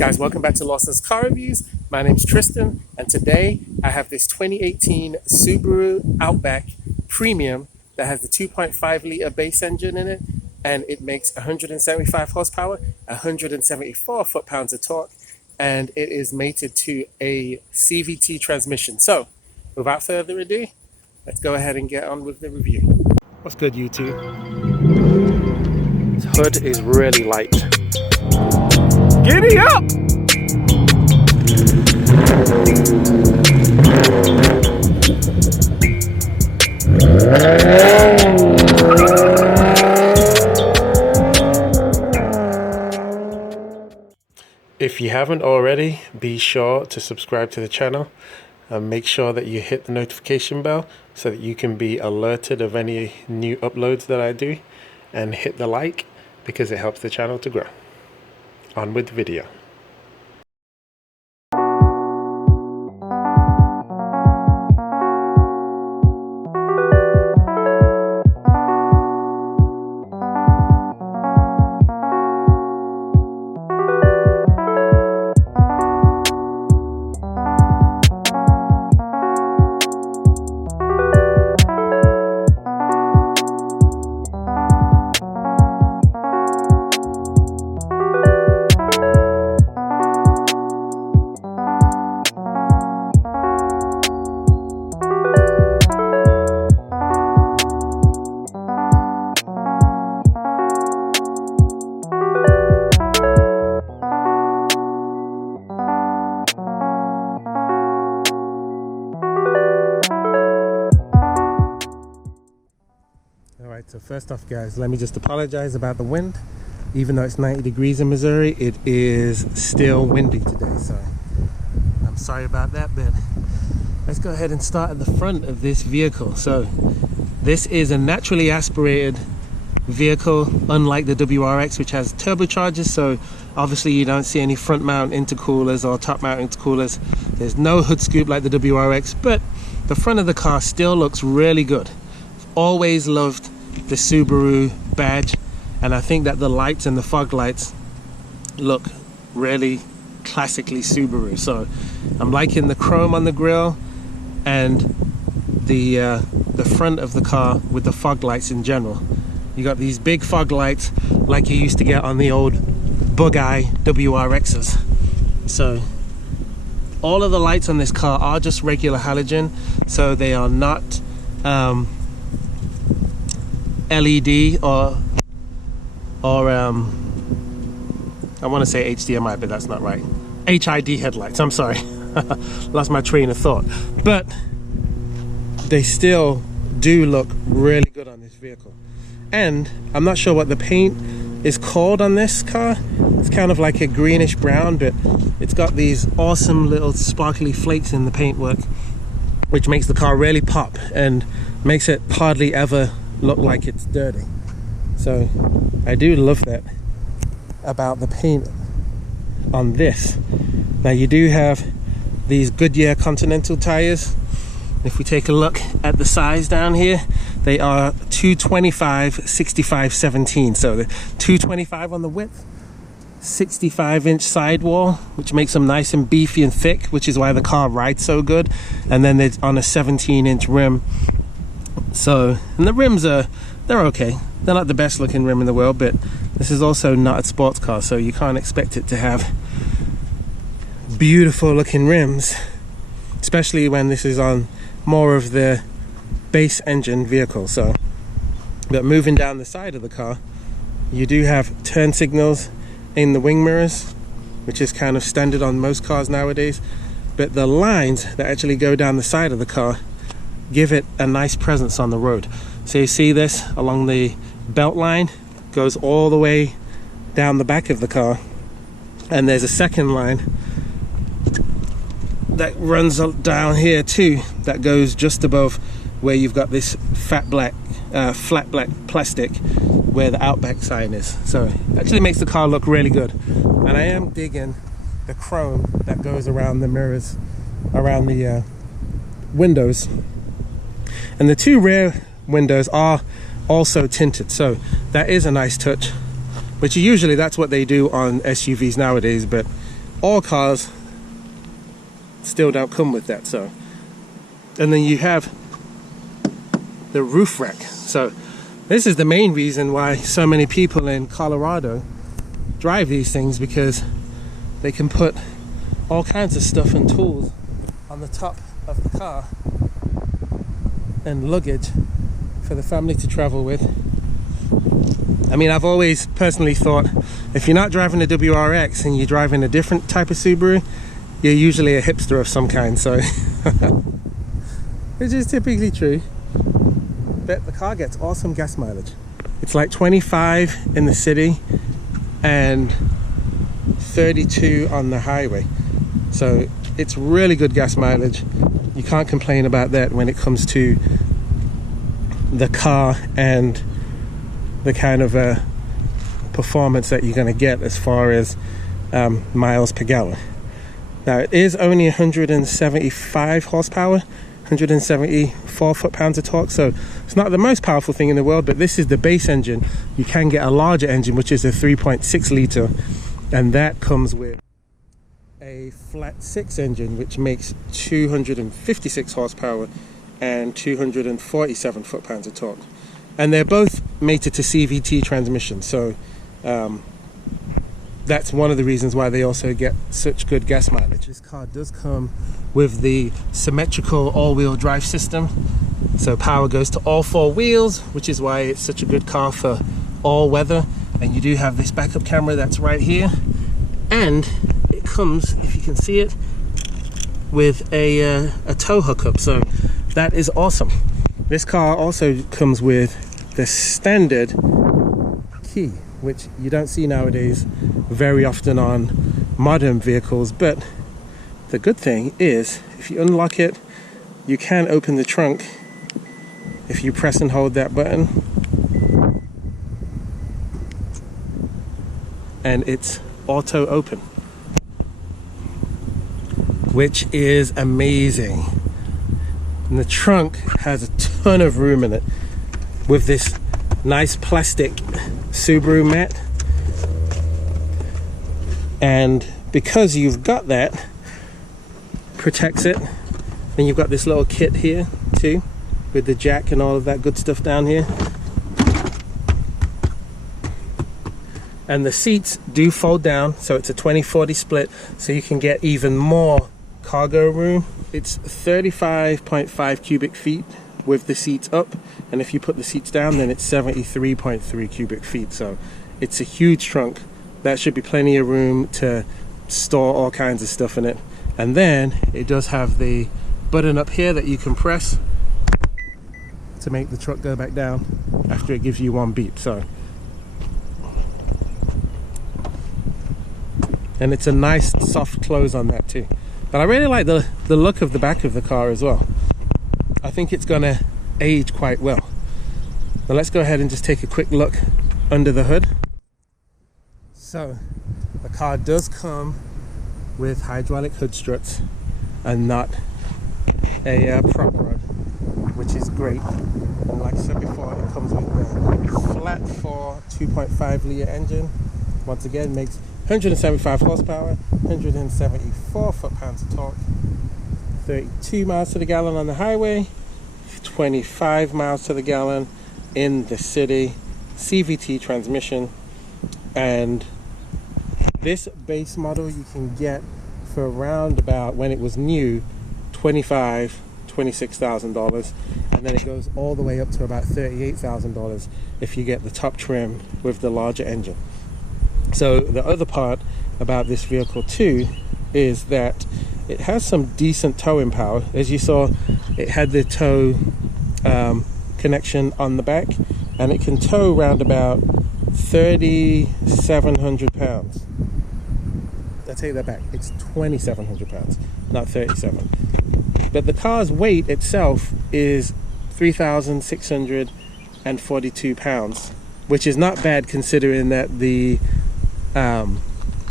Guys, welcome back to Lawson's Car Reviews. My name's Tristan, and today I have this 2018 Subaru Outback Premium that has the 2.5 litre base engine in it, and it makes 175 horsepower, 174 foot-pounds of torque, and it is mated to a CVT transmission. So, without further ado, let's go ahead and get on with the review. What's good, YouTube? This hood is really light. Giddy up! If you haven't already, be sure to subscribe to the channel and make sure that you hit the notification bell so that you can be alerted of any new uploads that I do, and hit the like because it helps the channel to grow. On with the video. So first off, guys, let me just apologize about the wind. Even though it's 90 degrees in Missouri, it is still windy today, so I'm sorry about that. But let's go ahead and start at the front of this vehicle. So this is a naturally aspirated vehicle, unlike the WRX, which has turbochargers. So obviously you don't see any front mount intercoolers or top mount intercoolers. There's no hood scoop like the WRX, but the front of the car still looks really good. Always loved the Subaru badge, and I think that the lights and the fog lights look really classically Subaru. So I'm liking the chrome on the grille and the front of the car with the fog lights in general. You got these big fog lights like you used to get on the old bug eye WRXs. So all of the lights on this car are just regular halogen, so they are not LED or I want to say HDMI, but that's not right. HID headlights, I'm sorry. Lost my train of thought. But they still do look really good on this vehicle. And I'm not sure what the paint is called on this car. It's kind of like a greenish brown, but it's got these awesome little sparkly flakes in the paintwork, which makes the car really pop and makes it hardly ever look like it's dirty. So I do love that about the paint on this. Now you do have these Goodyear Continental tires. If we take a look at the size down here, they are 225 65 17. So the 225 on the width, 65-inch sidewall, which makes them nice and beefy and thick, which is why the car rides so good. And then it's on a 17-inch rim. So, and the rims they're okay. They're not the best looking rim in the world, but this is also not a sports car, so you can't expect it to have beautiful looking rims, especially when this is on more of the base engine vehicle. So, but moving down the side of the car, you do have turn signals in the wing mirrors, which is kind of standard on most cars nowadays. But the lines that actually go down the side of the car give it a nice presence on the road. So you see this along the belt line, goes all the way down the back of the car, and there's a second line that runs down here too, that goes just above where you've got this flat black plastic where the Outback sign is. So it actually makes the car look really good. And I am digging the chrome that goes around the mirrors, around the windows. And the two rear windows are also tinted, so that is a nice touch, which usually that's what they do on SUVs nowadays. But all cars still don't come with that. So, and then you have the roof rack. So this is the main reason why so many people in Colorado drive these things, because they can put all kinds of stuff and tools on the top of the car and luggage for the family to travel with. I mean, I've always personally thought if you're not driving a WRX and you're driving a different type of Subaru, you're usually a hipster of some kind, so which is typically true. But the car gets awesome gas mileage. It's like 25 in the city and 32 on the highway, so it's really good gas mileage. You can't complain about that when it comes to the car and the kind of performance that you're going to get as far as miles per gallon. Now, it is only 175 horsepower, 174 foot-pounds of torque, so it's not the most powerful thing in the world, but this is the base engine. You can get a larger engine, which is a 3.6 litre, and that comes with a flat 6 engine, which makes 256 horsepower and 247 foot-pounds of torque. And they're both mated to CVT transmission, so that's one of the reasons why they also get such good gas mileage. This car does come with the symmetrical all-wheel drive system, so power goes to all 4 wheels, which is why it's such a good car for all weather. And you do have this backup camera that's right here, and it comes, if you can see it, with a tow hookup, so that is awesome. This car also comes with the standard key, which you don't see nowadays very often on modern vehicles, but the good thing is if you unlock it, you can open the trunk if you press and hold that button, and it's auto open, which is amazing. And the trunk has a ton of room in it with this nice plastic Subaru mat, and because you've got that, protects it. And you've got this little kit here too, with the jack and all of that good stuff down here. And the seats do fold down, so it's a 20-40 split, so you can get even more cargo room. It's 35.5 cubic feet with the seats up, and if you put the seats down, then it's 73.3 cubic feet. So it's a huge trunk. That should be plenty of room to store all kinds of stuff in it. And then it does have the button up here that you can press to make the truck go back down after it gives you one beep. So, and it's a nice soft close on that too. But I really like the look of the back of the car as well. I think it's gonna age quite well. Now let's go ahead and just take a quick look under the hood. So the car does come with hydraulic hood struts and not a prop rod, which is great. And like I said before, it comes with the flat 4 2.5 litre engine. Once again, makes 175 horsepower, 174 foot-pounds of torque, 32 miles to the gallon on the highway, 25 miles to the gallon in the city, CVT transmission. And this base model you can get for around about, when it was new, $26,000, and then it goes all the way up to about $38,000 if you get the top trim with the larger engine. So the other part about this vehicle too is that it has some decent towing power. As you saw, it had the tow connection on the back, and it can tow around about 3,700 pounds. I take that back, it's 2,700 pounds, not 37. But the car's weight itself is 3,642 pounds, which is not bad considering that the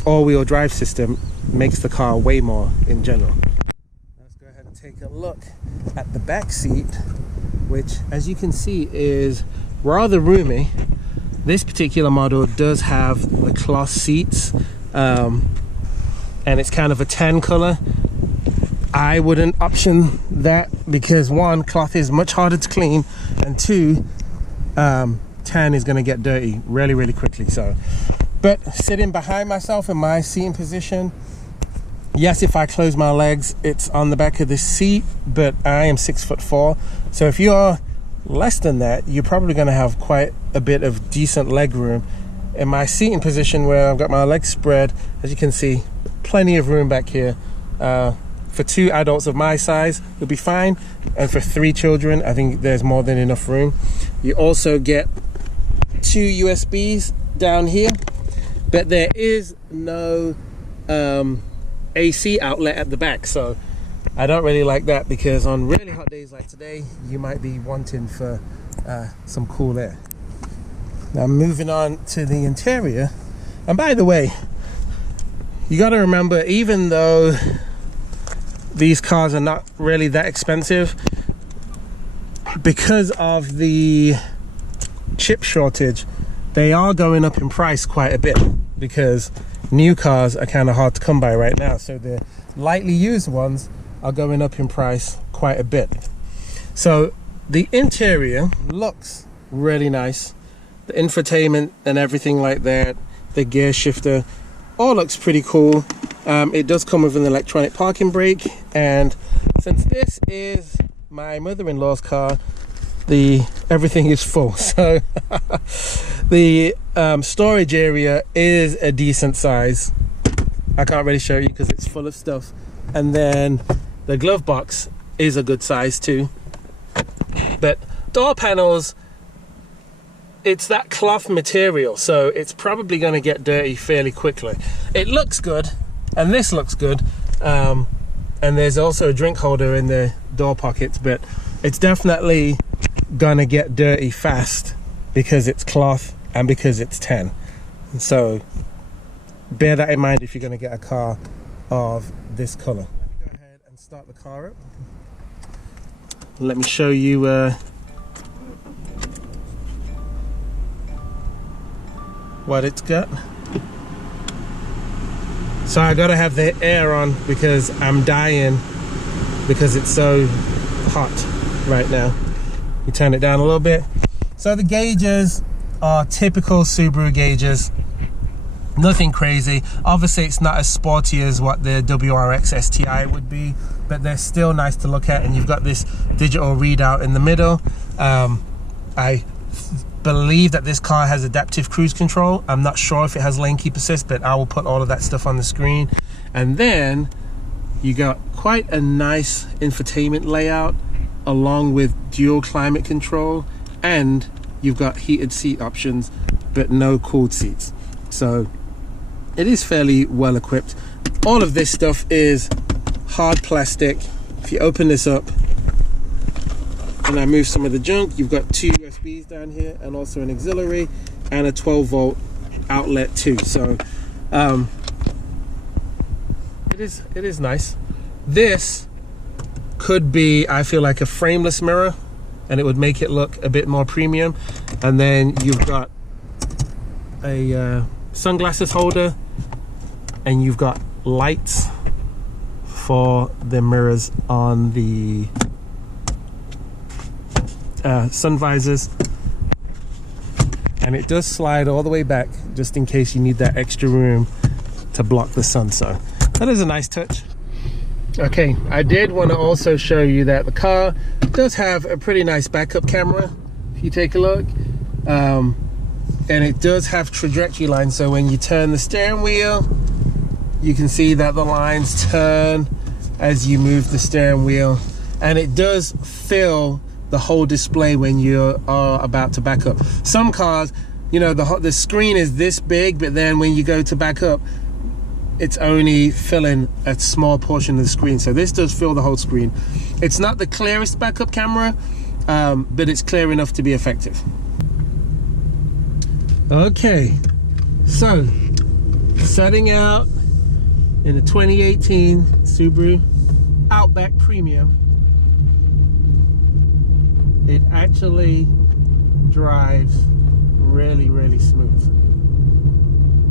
all-wheel drive system makes the car way more in general. Let's go ahead and take a look at the back seat, which, as you can see, is rather roomy. This particular model does have the cloth seats, and and it's kind of a tan color. I wouldn't option that because one, cloth is much harder to clean, and two, tan is going to get dirty really quickly. So, but sitting behind myself in my seating position, yes, if I close my legs, it's on the back of the seat, but I am 6'4", so if you're less than that, you're probably going to have quite a bit of decent leg room. In my seating position where I've got my legs spread, as you can see, plenty of room back here. For 2 adults of my size, you'll be fine, and for 3 children, I think there's more than enough room. You also get 2 USBs down here, but there is no AC outlet at the back, so I don't really like that, because on really hot days like today, you might be wanting for some cool air. Now moving on to the interior, and by the way, you got to remember, even though these cars are not really that expensive, because of the chip shortage, they are going up in price quite a bit, because new cars are kind of hard to come by right now. So the lightly used ones are going up in price quite a bit. So the interior looks really nice. The infotainment and everything like that, the gear shifter, all looks pretty cool. It does come with an electronic parking brake, and since this is my mother-in-law's car, everything is full, so the storage area is a decent size. I can't really show you because it's full of stuff, and then the glove box is a good size too. But door panels, it's that cloth material, so it's probably going to get dirty fairly quickly. It looks good, and this looks good, and there's also a drink holder in the door pockets, but it's definitely gonna get dirty fast because it's cloth and because it's tan. So bear that in mind if you're gonna get a car of this color. Let me go ahead and start the car up. Let me show you what it's got. So I gotta have the air on because I'm dying because it's so hot right now. You turn it down a little bit. So the gauges are typical Subaru gauges, nothing crazy. Obviously it's not as sporty as what the WRX STI would be, but they're still nice to look at, and you've got this digital readout in the middle. I believe that this car has adaptive cruise control. I'm not sure if it has lane keep assist, but I will put all of that stuff on the screen. And then you got quite a nice infotainment layout along with dual climate control, and you've got heated seat options but no cooled seats. So it is fairly well equipped. All of this stuff is hard plastic. If you open this up and I move some of the junk, you've got 2 USBs down here and also an auxiliary and a 12-volt outlet too. So it is nice. This could be, I feel like, a frameless mirror, and it would make it look a bit more premium. And then you've got a sunglasses holder, and you've got lights for the mirrors on the sun visors, and it does slide all the way back just in case you need that extra room to block the sun. So that is a nice touch. Okay, I did want to also show you that the car does have a pretty nice backup camera if you take a look, and it does have trajectory lines, so when you turn the steering wheel you can see that the lines turn as you move the steering wheel, and it does fill the whole display when you are about to back up. Some cars, you know, the screen is this big, but then when you go to back up, it's only filling a small portion of the screen. So this does fill the whole screen. It's not the clearest backup camera, but it's clear enough to be effective. Okay, so setting out in a 2018 Subaru Outback Premium, it actually drives really, really smooth.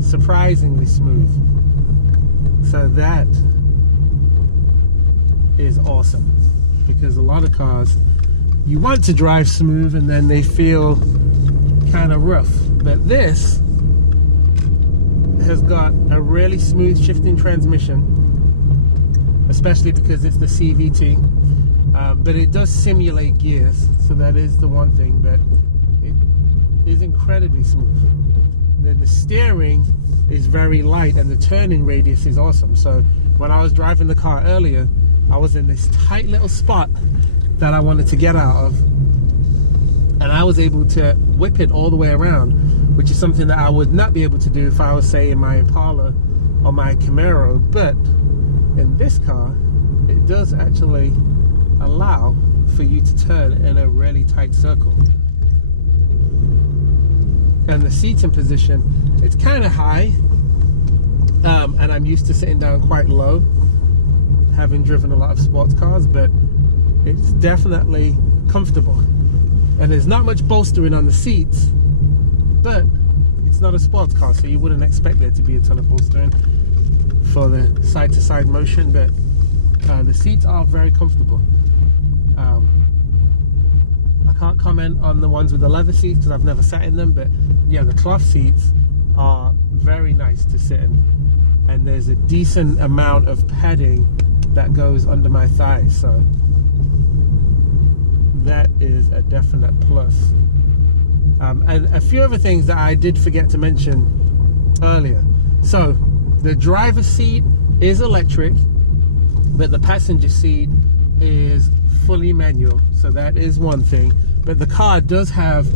Surprisingly smooth. So that is awesome, because a lot of cars you want to drive smooth and then they feel kind of rough, but this has got a really smooth shifting transmission, especially because it's the CVT, but it does simulate gears, so that is the one thing, but it is incredibly smooth. The steering is very light and the turning radius is awesome. So when I was driving the car earlier, I was in this tight little spot that I wanted to get out of, and I was able to whip it all the way around, which is something that I would not be able to do if I was, say, in my Impala or my Camaro. But in this car, it does actually allow for you to turn in a really tight circle. And the seating position, it's kind of high, and I'm used to sitting down quite low, having driven a lot of sports cars, but it's definitely comfortable. And there's not much bolstering on the seats, but it's not a sports car, so you wouldn't expect there to be a ton of bolstering for the side-to-side motion, but the seats are very comfortable. I can't comment on the ones with the leather seats because I've never sat in them, but yeah, the cloth seats are very nice to sit in, and there's a decent amount of padding that goes under my thighs, so that is a definite plus. And a few other things that I did forget to mention earlier. So the driver's seat is electric, but the passenger seat is fully manual, so that is one thing. But the car does have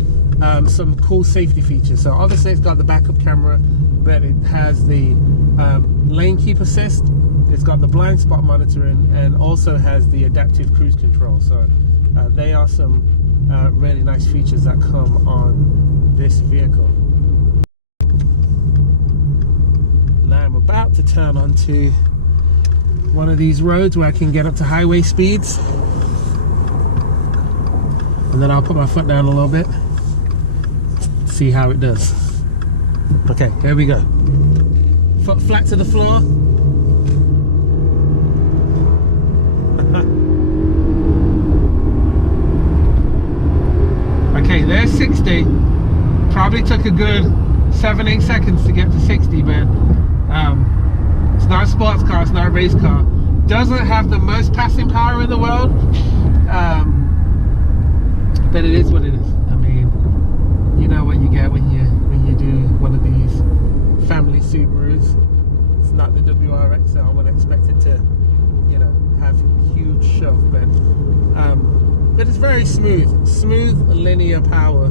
some cool safety features. So obviously it's got the backup camera, but it has the lane keep assist, it's got the blind spot monitoring, and also has the adaptive cruise control. So they are some really nice features that come on this vehicle. Now I'm about to turn onto one of these roads where I can get up to highway speeds, and then I'll put my foot down a little bit, see how it does. Okay, here we go. Foot flat to the floor. Okay, there's 60. Probably took a good 7-8 seconds to get to 60, but it's not a sports car, it's not a race car. Doesn't have the most passing power in the world, but it is what it is. I mean, you know what you get when you do one of these family Subarus. It's not the WRX, so I wouldn't expect it to, you know, have huge shove, but it's very smooth linear power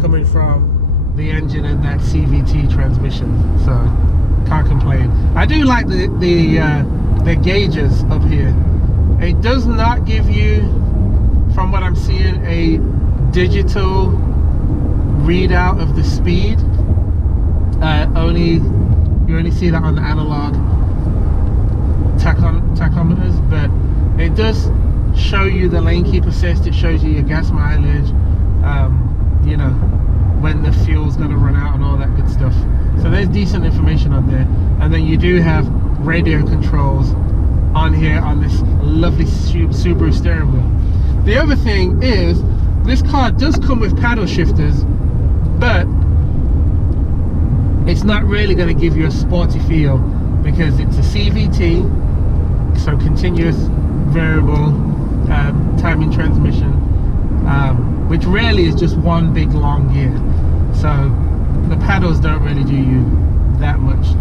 coming from the engine and that CVT transmission, so can't complain. I do like the gauges up here. It does not give you, from what I'm seeing, a digital readout of the speed. You only see that on the analog tachometers, but it does show you the lane keep assist. It shows you your gas mileage, you know, when the fuel's going to run out and all that good stuff. So there's decent information on there. And then you do have radio controls on here on this lovely Subaru steering wheel. The other thing is, this car does come with paddle shifters, but it's not really going to give you a sporty feel because it's a CVT, so continuous variable timing transmission, which really is just one big long gear. So the paddles don't really do you that much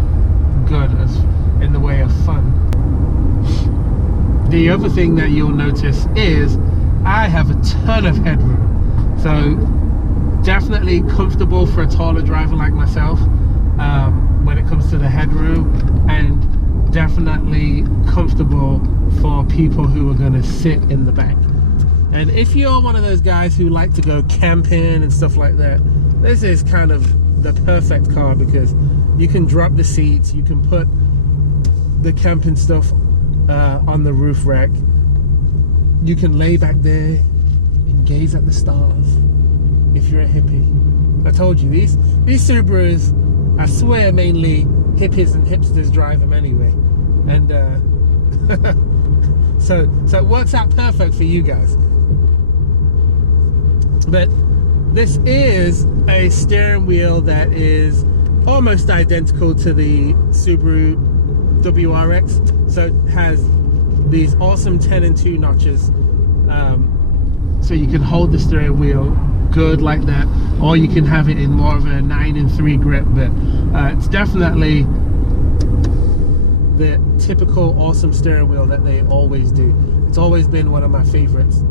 good as in the way of fun. The other thing that you'll notice is I have a ton of headroom, so definitely comfortable for a taller driver like myself when it comes to the headroom, and definitely comfortable for people who are going to sit in the back. And if you're one of those guys who like to go camping and stuff like that, this is kind of the perfect car, because you can drop the seats, you can put the camping stuff on the roof rack, you can lay back there and gaze at the stars if you're a hippie. I told you, these Subarus, I swear mainly hippies and hipsters drive them anyway. and so it works out perfect for you guys. But this is a steering wheel that is almost identical to the Subaru WRX. So it has these awesome 10 and 2 notches. So you can hold the steering wheel good like that, or you can have it in more of a 9 and 3 grip. But it's definitely the typical awesome steering wheel that they always do. It's always been one of my favorites.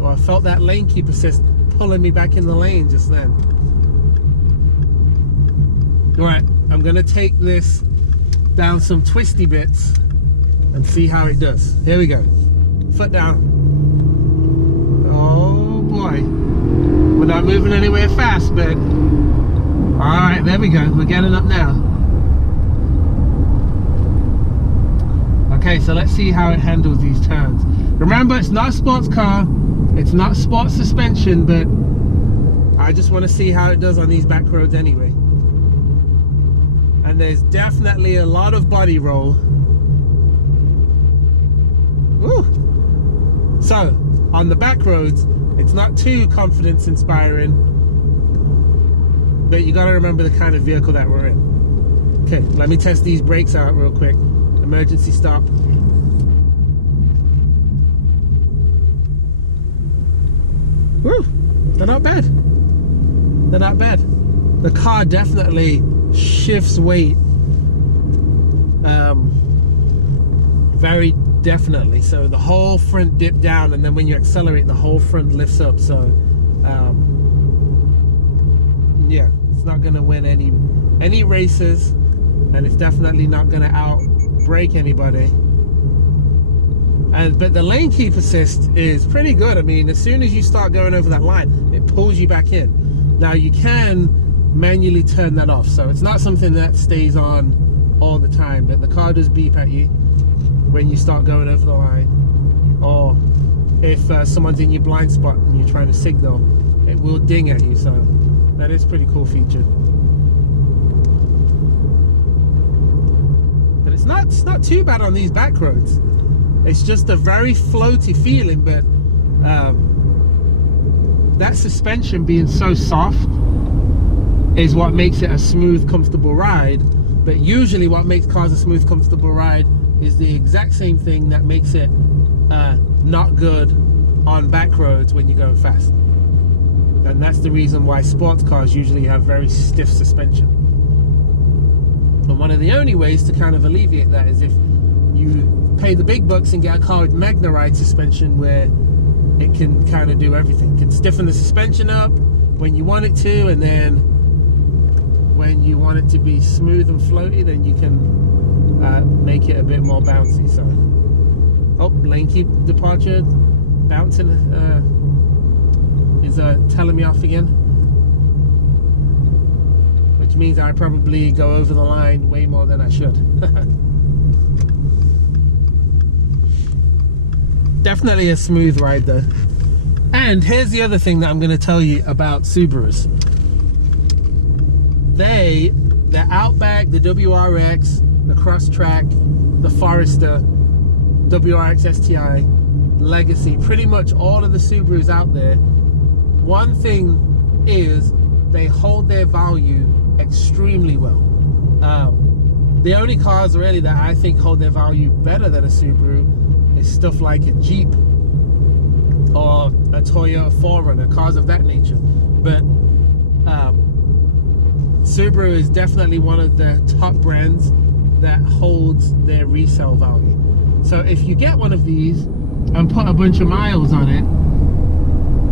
Oh, I felt that lane keep assist pulling me back in the lane just then. All right, I'm gonna take this down some twisty bits and see how it does. Here we go. Foot down. Oh boy. We're not moving anywhere fast, but all right, there we go. We're getting up now. Okay, so let's see how it handles these turns. Remember, it's not a sports car. It's not sports suspension, but I just want to see how it does on these back roads anyway. And there's definitely a lot of body roll. Woo! So, on the back roads, it's not too confidence inspiring, but you got to remember the kind of vehicle that we're in. Okay, let me test these brakes out real quick. Emergency stop. Woo! They're not bad. They're not bad. The car definitely shifts weight very definitely. So the whole front dip down, and then when you accelerate, the whole front lifts up. So yeah, it's not gonna win any races, and it's definitely not gonna out brake anybody. But the lane keep assist is pretty good. I mean, as soon as you start going over that line, it pulls you back in. Now you can manually turn that off, so it's not something that stays on all the time, but the car does beep at you when you start going over the line, or if someone's in your blind spot and you're trying to signal, it will ding at you. So that is a pretty cool feature. But it's not too bad on these back roads. It's just a very floaty feeling, but that suspension being so soft is what makes it a smooth, comfortable ride. But usually what makes cars a smooth, comfortable ride is the exact same thing that makes it not good on back roads when you're going fast. And that's the reason why sports cars usually have very stiff suspension. And one of the only ways to kind of alleviate that is if you pay the big bucks and get a car with Magna Ride suspension, where it can kind of do everything. It can stiffen the suspension up when you want it to, and then when you want it to be smooth and floaty, then you can make it a bit more bouncy. So, oh, lane keep departure, bouncing is telling me off again, which means I probably go over the line way more than I should. Definitely a smooth ride though. And here's the other thing that I'm going to tell you about Subarus. The Outback, the WRX, the Crosstrack, the Forester, WRX STI, Legacy, pretty much all of the Subarus out there, one thing is they hold their value extremely well. The only cars really that I think hold their value better than a Subaru is stuff like a Jeep or a Toyota 4Runner, cars of that nature. But Subaru is definitely one of the top brands that holds their resale value. So if you get one of these and put a bunch of miles on it,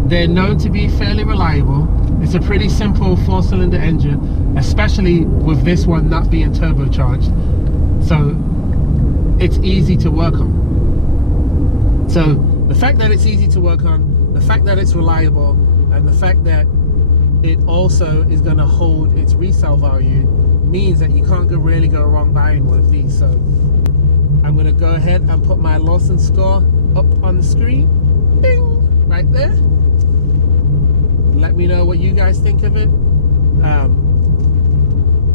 they're known to be fairly reliable. It's a pretty simple 4-cylinder engine, especially with this one not being turbocharged. So it's easy to work on. So the fact that it's easy to work on, the fact that it's reliable, and the fact that it also is going to hold its resale value means that you can't really go wrong buying one of these. So I'm going to go ahead and put my Lawson score up on the screen. Bing! Right there. Let me know what you guys think of it.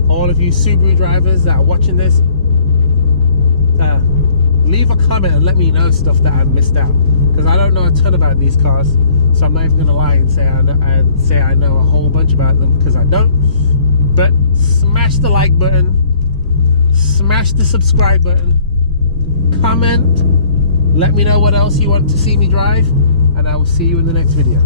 all of you Subaru drivers that are watching this, leave a comment and let me know stuff that I've missed out, because I don't know a ton about these cars, so I'm not even gonna lie and say I know a whole bunch about them, because I don't. But smash the like button, smash the subscribe button, comment, let me know what else you want to see me drive, and I will see you in the next video.